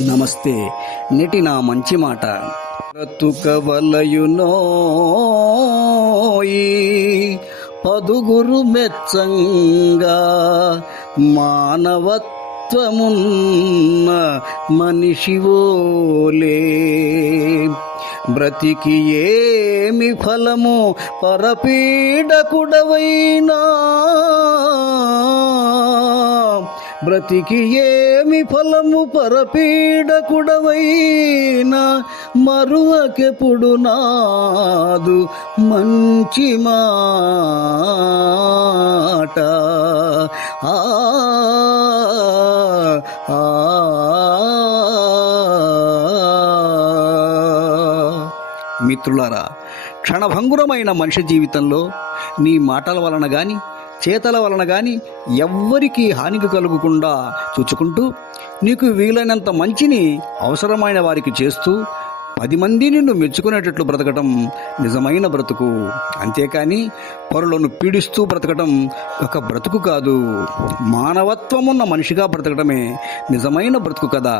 నమస్తే. నేటి నా మంచి మాట. బ్రతుకవలయునోయి పదుగురు మెచ్చంగా, మానవత్వమున్న మనిషివోలే. బ్రతికి ఏమి ఫలము పరపీడకుడవైనా, బ్రతికి ఏమి ఫలము పరపీడకుడవైనా, మరువకెప్పుడు నాదు మంచి మాట. ఆ మిత్రులారా, క్షణభంగురమైన మనిషి జీవితంలో నీ మాటల వలన గాని చేతల వలన గాని ఎవ్వరికీ హానికి కలుగకుండా చూచుకుంటూ, నీకు వీలైనంత మంచిని అవసరమైన వారికి చేస్తూ 10 మంది నిన్ను మెచ్చుకునేటట్లు బ్రతకటం నిజమైన బ్రతుకు. అంతేకాని పరులను పీడిస్తూ బ్రతకటం ఒక బ్రతుకు కాదు. మానవత్వమున్న మనిషిగా బ్రతకటమే నిజమైన బ్రతుకు కదా.